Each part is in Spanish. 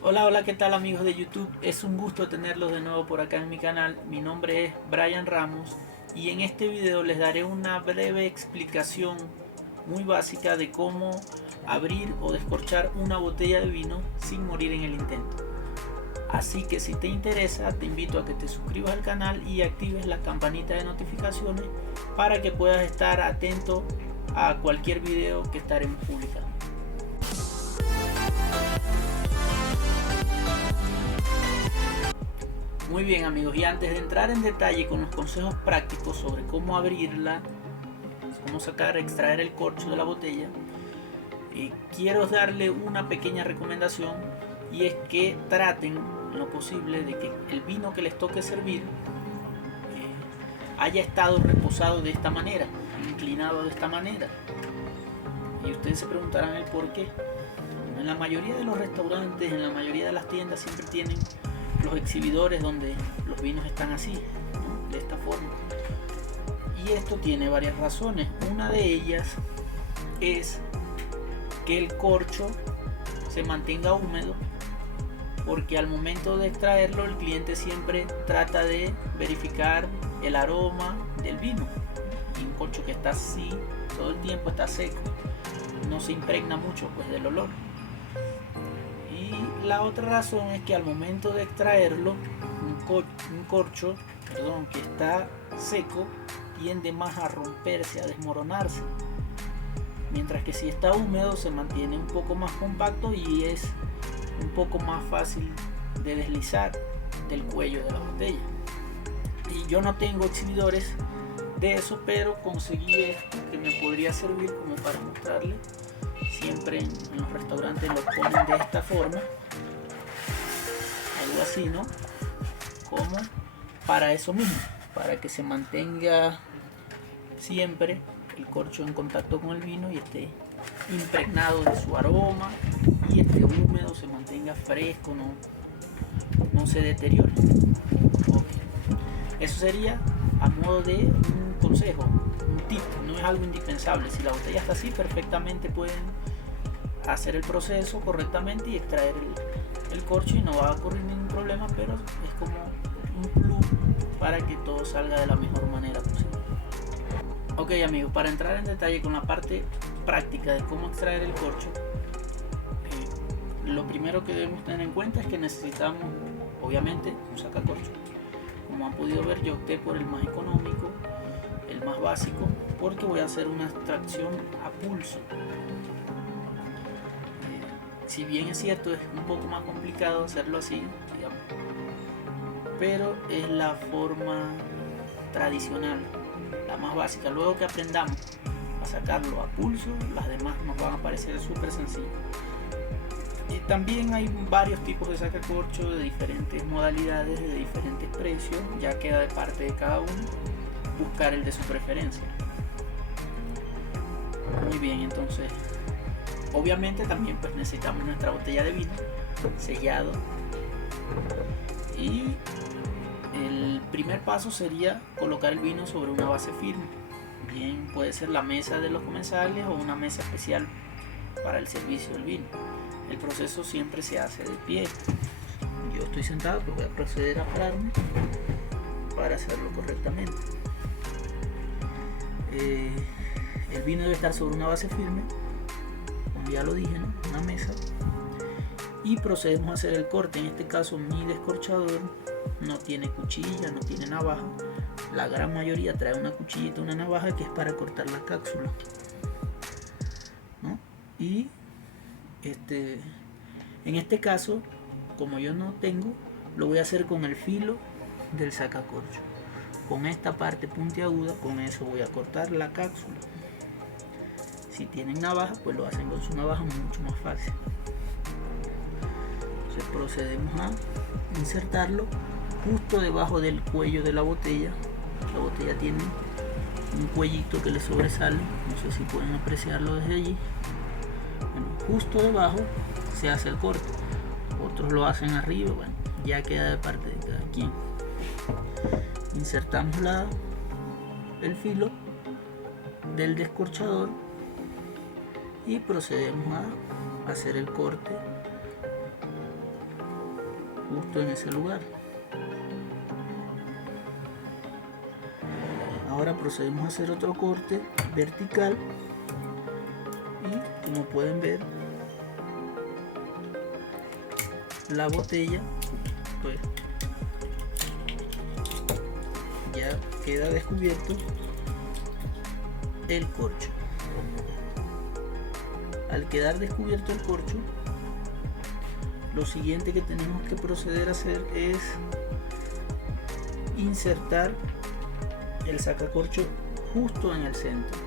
Hola, hola, ¿qué tal amigos de YouTube? Es un gusto tenerlos de nuevo por acá en mi canal. Mi nombre es Brian Ramos y en este video les daré una breve explicación muy básica de cómo abrir o descorchar una botella de vino sin morir en el intento. Así que si te interesa, te invito a que te suscribas al canal y actives la campanita de notificaciones para que puedas estar atento a cualquier video que estaremos publicando. Muy bien amigos, y antes de entrar en detalle con los consejos prácticos sobre cómo abrirla, cómo sacar, extraer el corcho de la botella, quiero darle una pequeña recomendación, y es que traten en lo posible de que el vino que les toque servir haya estado reposado de esta manera, inclinado de esta manera. Y ustedes se preguntarán el por qué. En la mayoría de los restaurantes, en la mayoría de las tiendas siempre tienen los exhibidores donde los vinos están así, ¿no? De esta forma. Y esto tiene varias razones. Una de ellas es que el corcho se mantenga húmedo, porque al momento de extraerlo el cliente siempre trata de verificar el aroma del vino. Y un corcho que está así todo el tiempo, está seco, no se impregna mucho pues del olor. Y la otra razón es que al momento de extraerlo, un corcho que está seco tiende más a romperse, a desmoronarse. Mientras que si está húmedo se mantiene un poco más compacto y es un poco más fácil de deslizar del cuello de la botella. Y yo no tengo exhibidores de eso, pero conseguí esto que me podría servir como para mostrarle. Siempre en los restaurantes lo ponen de esta forma, algo así, ¿no? Como para eso mismo, para que se mantenga siempre el corcho en contacto con el vino y esté impregnado de su aroma y esté húmedo, se mantenga fresco, no se deteriore. Okay. Eso sería a modo de un consejo, un tip, no es algo indispensable. Si la botella está así, perfectamente pueden hacer el proceso correctamente y extraer el corcho y no va a ocurrir ningún problema, pero es como un plus para que todo salga de la mejor manera posible. Ok amigos, para entrar en detalle con la parte práctica de cómo extraer el corcho, lo primero que debemos tener en cuenta es que necesitamos obviamente un sacacorcho. Como han podido ver, yo opté por el más económico, el más básico, porque voy a hacer una extracción a pulso. Si bien es cierto, es un poco más complicado hacerlo así, digamos, pero es la forma tradicional, la más básica. Luego que aprendamos a sacarlo a pulso, las demás nos van a parecer súper sencillas. Y también hay varios tipos de sacacorcho de diferentes modalidades, de diferentes precios. Ya queda de parte de cada uno buscar el de su preferencia. Muy bien, entonces obviamente también pues necesitamos nuestra botella de vino sellado, y el primer paso sería colocar el vino sobre una base firme. Bien, puede ser la mesa de los comensales o una mesa especial para el servicio del vino. El proceso siempre se hace de pie. Yo estoy sentado, pero voy a proceder a pararme para hacerlo correctamente. El vino debe estar sobre una base firme, como ya lo dije, ¿no? Una mesa. Y procedemos a hacer el corte. En este caso mi descorchador no tiene cuchilla, no tiene navaja. La gran mayoría trae una cuchillita, una navaja, que es para cortar la cápsula, ¿no? Y en este caso, como yo no tengo, lo voy a hacer con el filo del sacacorcho. Con esta parte puntiaguda, con eso voy a cortar la cápsula. Si tienen navaja, pues lo hacen con su navaja, mucho más fácil. Entonces procedemos a insertarlo justo debajo del cuello de la botella. La botella tiene un cuellito que le sobresale, no sé si pueden apreciarlo desde allí. Bueno, justo debajo se hace el corte. Otros lo hacen arriba, bueno, ya queda de parte de cada quien. Insertamos el filo del descorchador y procedemos a hacer el corte justo en ese lugar. Ahora procedemos a hacer otro corte vertical y como pueden ver, la botella pues ya queda descubierto el corcho. Al quedar descubierto el corcho, lo siguiente que tenemos que proceder a hacer es insertar el sacacorcho justo en el centro.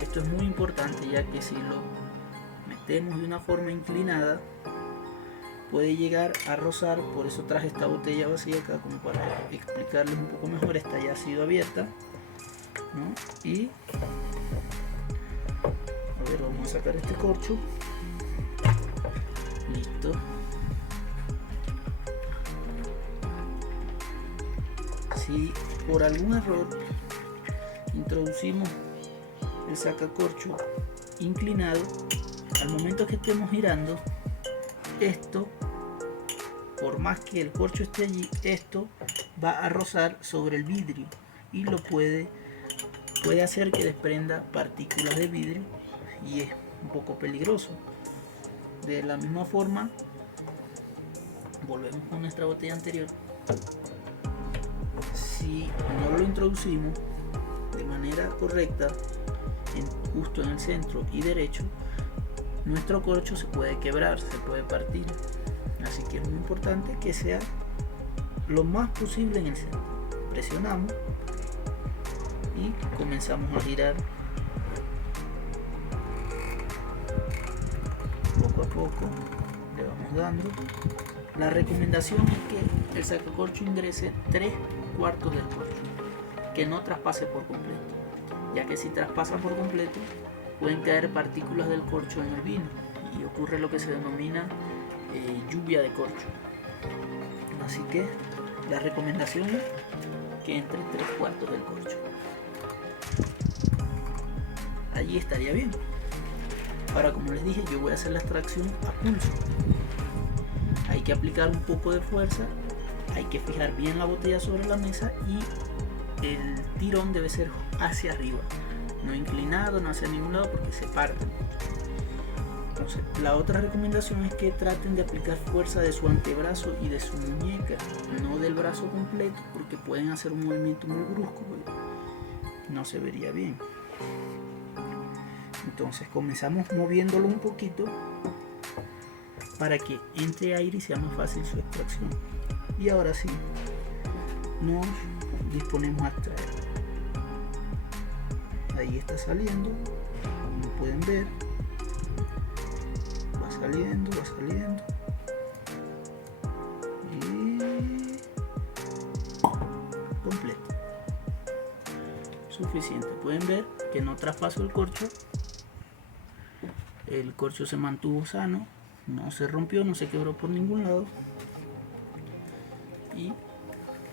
Esto es muy importante, ya que si lo metemos de una forma inclinada puede llegar a rozar. Por eso traje esta botella vacía acá, como para explicarles un poco mejor. Esta ya ha sido abierta, ¿no? Y a ver, vamos a sacar este corcho. Listo. Si por algún error introducimos el sacacorcho inclinado, al momento que estemos girando esto, por más que el corcho esté allí, esto va a rozar sobre el vidrio y lo puede hacer que desprenda partículas de vidrio y es un poco peligroso. De la misma forma, volvemos con nuestra botella anterior. Si no lo introducimos de manera correcta, justo en el centro y derecho, nuestro corcho se puede quebrar, se puede partir. Así que es muy importante que sea lo más posible en el centro. Presionamos y comenzamos a girar poco a poco, le vamos dando. La recomendación es que el sacacorcho ingrese 3/4 del corcho, que no traspase por completo, ya que si traspasa por completo pueden caer partículas del corcho en el vino y ocurre lo que se denomina lluvia de corcho. Así que la recomendación es que entre 3/4 del corcho. Allí estaría bien. Ahora, como les dije, yo voy a hacer la extracción a pulso. Hay que aplicar un poco de fuerza, hay que fijar bien la botella sobre la mesa y el tirón debe ser hacia arriba, no inclinado, no hacia ningún lado, porque se parte. Entonces, la otra recomendación es que traten de aplicar fuerza de su antebrazo y de su muñeca, no del brazo completo, porque pueden hacer un movimiento muy brusco, no se vería bien. Entonces comenzamos moviéndolo un poquito para que entre aire y sea más fácil su extracción. Y ahora sí, nos disponemos a extraer. Ahí está saliendo, como pueden ver, va saliendo y completo. Suficiente. Pueden ver que no traspasó el corcho se mantuvo sano, no se rompió, no se quebró por ningún lado. Y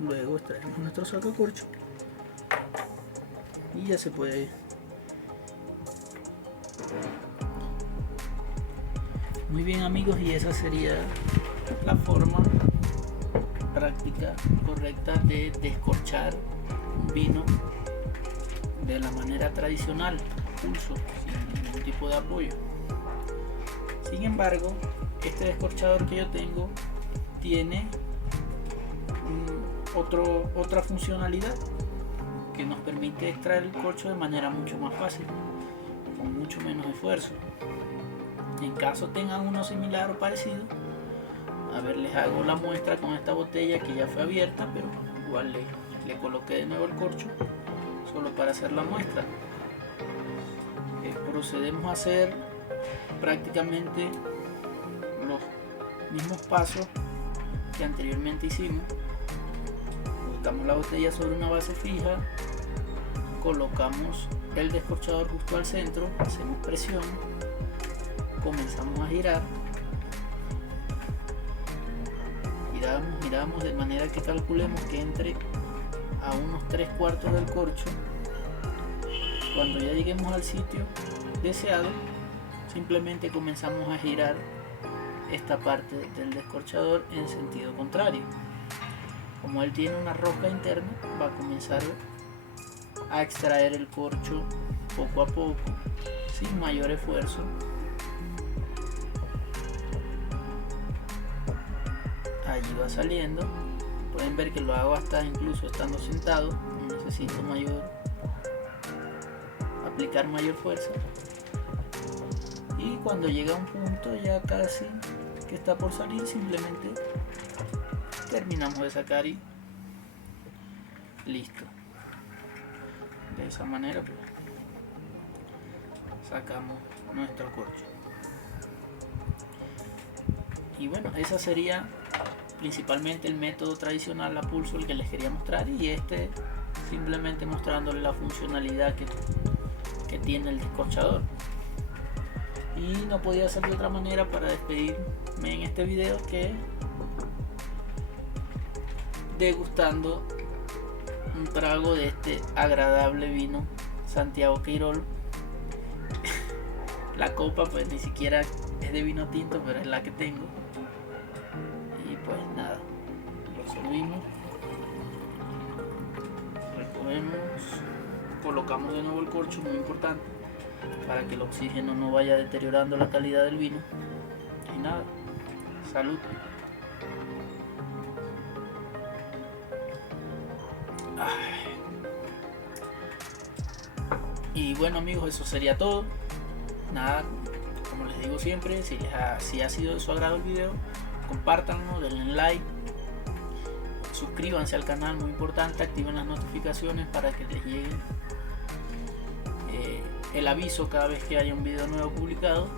luego extraemos nuestro sacacorcho y ya se puede. Muy bien, amigos, y esa sería la forma práctica correcta de descorchar un vino de la manera tradicional, pulso, sin ningún tipo de apoyo. Sin embargo, este descorchador que yo tengo tiene otra funcionalidad que nos permite extraer el corcho de manera mucho más fácil, con mucho menos esfuerzo. En caso tengan uno similar o parecido, a ver, les hago la muestra con esta botella que ya fue abierta, pero igual le coloqué de nuevo el corcho solo para hacer la muestra. Procedemos a hacer prácticamente los mismos pasos que anteriormente hicimos. Colocamos la botella sobre una base fija, colocamos el descorchador justo al centro, hacemos presión, comenzamos a girar, giramos de manera que calculemos que entre a unos 3/4 del corcho. Cuando ya lleguemos al sitio deseado, simplemente comenzamos a girar esta parte del descorchador en sentido contrario. Como él tiene una rosca interna, va a comenzar a extraer el corcho poco a poco, sin mayor esfuerzo. Allí va saliendo. Pueden ver que lo hago hasta incluso estando sentado. No necesito aplicar mayor fuerza. Y cuando llega a un punto ya casi que está por salir, simplemente terminamos de sacar y listo. De esa manera pues, sacamos nuestro corcho. Y bueno, esa sería principalmente el método tradicional a pulso el que les quería mostrar, y este simplemente mostrándole la funcionalidad que tiene el descorchador. Y no podía ser de otra manera para despedirme en este video que degustando un trago de este agradable vino Santiago Queirol. La copa pues ni siquiera es de vino tinto, pero es la que tengo. Y pues nada, lo servimos, recogemos, colocamos de nuevo el corcho, muy importante, para que el oxígeno no vaya deteriorando la calidad del vino. Y nada, salud. Y bueno amigos, eso sería todo. Nada, como les digo siempre, si ha sido de su agrado el video, compártanlo, denle like, suscríbanse al canal, muy importante, activen las notificaciones para que les llegue el aviso cada vez que haya un video nuevo publicado.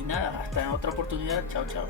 Y nada, hasta en otra oportunidad, chao chao.